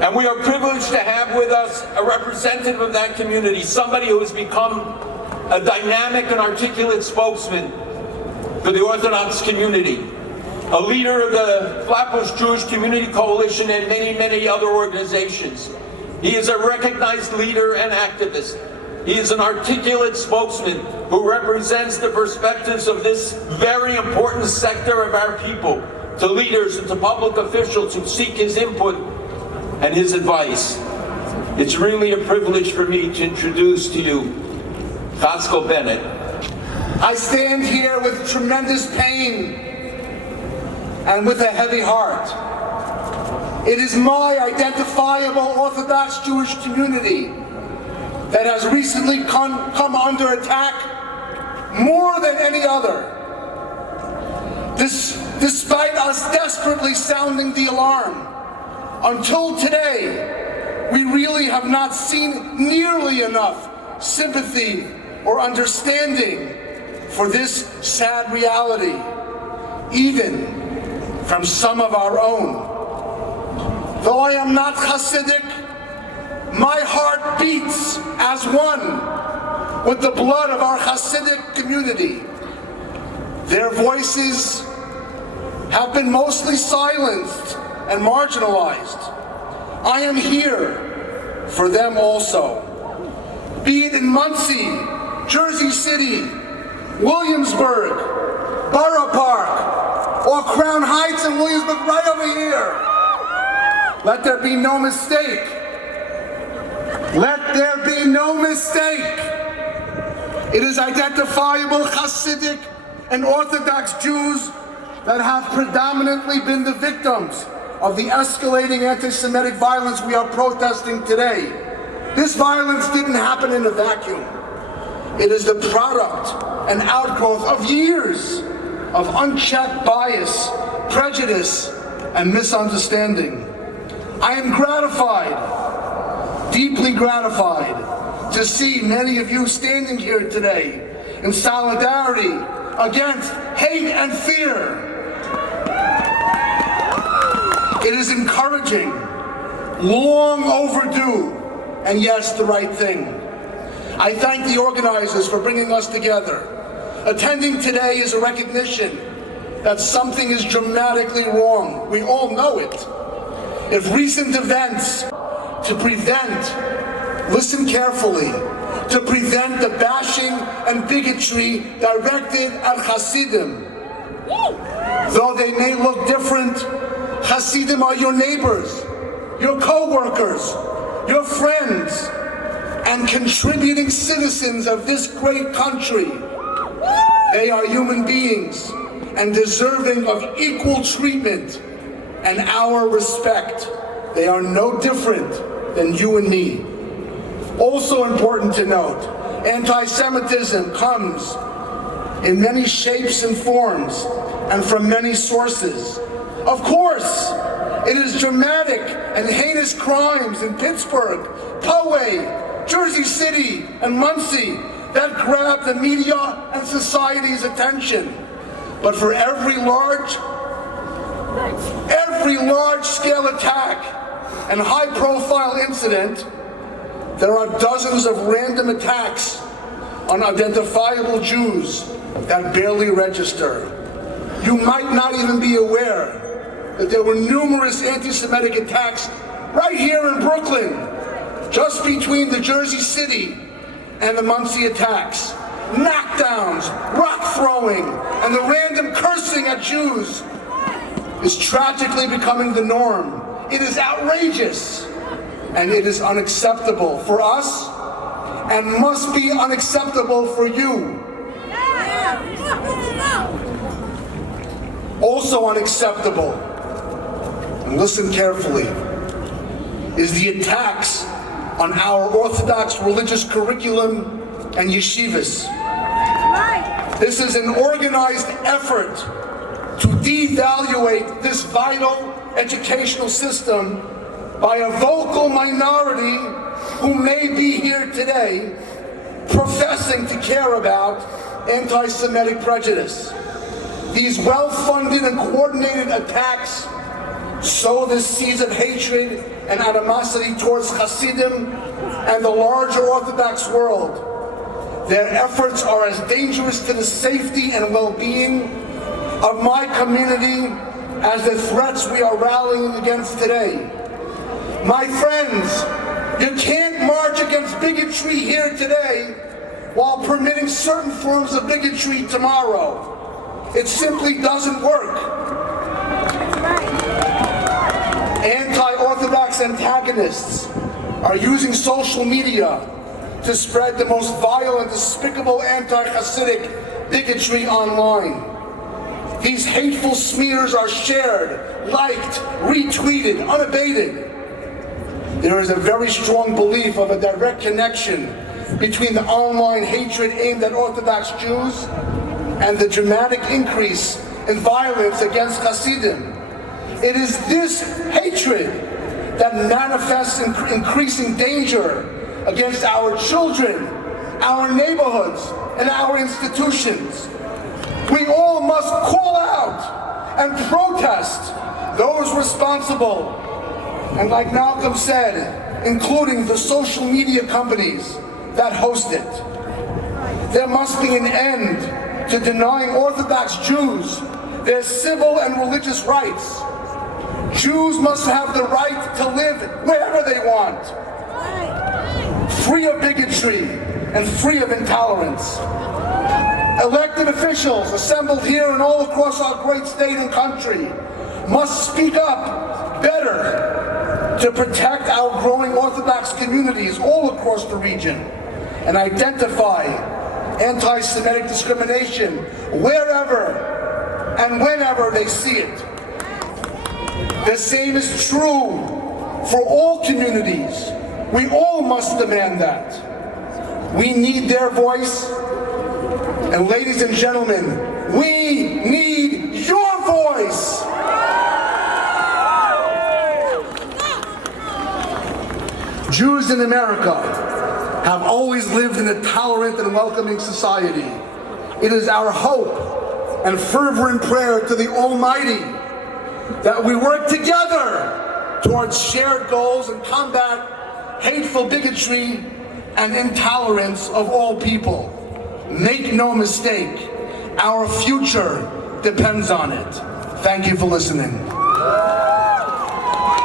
And we are privileged to have with us a representative of that community, somebody who has become a dynamic and articulate spokesman for the Orthodox community, a leader of the Flatbush Jewish Community Coalition and many, many other organizations. He is a recognized leader and activist. He is an articulate spokesman who represents the perspectives of this very important sector of our people, to leaders and to public officials who seek his input and his advice. It's really a privilege for me to introduce to you Chaskel Bennett. I stand here with tremendous pain and with a heavy heart. It is my identifiable Orthodox Jewish community that has recently come under attack more than any other. Despite us desperately sounding the alarm, until today, we really have not seen nearly enough sympathy or understanding for this sad reality, even from some of our own. Though I am not Chassidic, my heart beats as one with the blood of our Chassidic community. Their voices have been mostly silenced and marginalized. I am here for them also. Be it in Muncie, Jersey City, Williamsburg, Borough Park, or Crown Heights and Williamsburg right over here. Let there be no mistake. Let there be no mistake. It is identifiable Hasidic and Orthodox Jews that have predominantly been the victims of the escalating anti-Semitic violence we are protesting today. This violence didn't happen in a vacuum. It is the product and outgrowth of years of unchecked bias, prejudice, and misunderstanding. I am gratified, deeply gratified, to see many of you standing here today in solidarity against hate and fear. It is encouraging, long overdue, and yes, the right thing. I thank the organizers for bringing us together. Attending today is a recognition that something is dramatically wrong. We all know it. If recent events to prevent, listen carefully, to prevent the bashing and bigotry directed at Chassidim. Though they may look different, Chassidim are your neighbors, your co-workers, your friends, and contributing citizens of this great country. They are human beings and deserving of equal treatment and our respect. They are no different than you and me. Also important to note, anti-Semitism comes in many shapes and forms and from many sources. Of course, it is dramatic and heinous crimes in Pittsburgh, Poway, Jersey City, and Muncie that grab the media and society's attention. But for every large-scale attack and high-profile incident, there are dozens of random attacks on identifiable Jews that barely register. You might not even be aware that there were numerous anti-Semitic attacks right here in Brooklyn, just between the Jersey City and the Muncie attacks. Knockdowns, rock throwing, and the random cursing at Jews is tragically becoming the norm. It is outrageous, and it is unacceptable for us, and must be unacceptable for you. Also unacceptable, and listen carefully, is the attacks on our Orthodox religious curriculum and yeshivas. This is an organized effort to devaluate this vital educational system by a vocal minority who may be here today professing to care about anti-Semitic prejudice. These well-funded and coordinated attacks sow the seeds of hatred and animosity towards Chassidim and the larger Orthodox world. Their efforts are as dangerous to the safety and well-being of my community as the threats we are rallying against today. My friends, you can't march against bigotry here today while permitting certain forms of bigotry tomorrow. It simply doesn't work. Anti-Orthodox antagonists are using social media to spread the most vile and despicable anti-Hasidic bigotry online. These hateful smears are shared, liked, retweeted, unabated. There is a very strong belief of a direct connection between the online hatred aimed at Orthodox Jews and the dramatic increase in violence against Chassidim. It is this hatred that manifests in increasing danger against our children, our neighborhoods, and our institutions. We all must call out and protest those responsible, and like Malcolm said, including the social media companies that host it. There must be an end to denying Orthodox Jews their civil and religious rights. Jews must have the right to live wherever they want, free of bigotry and free of intolerance. Elected officials assembled here and all across our great state and country must speak up better to protect our growing Orthodox communities all across the region and identify anti-Semitic discrimination wherever and whenever they see it. The same is true for all communities. We all must demand that. We need their voice. And ladies and gentlemen, we need your voice. Jews in America have always lived in a tolerant and welcoming society. It is our hope and fervent prayer to the Almighty that we work together towards shared goals and combat hateful bigotry and intolerance of all people. Make no mistake, our future depends on it. Thank you for listening.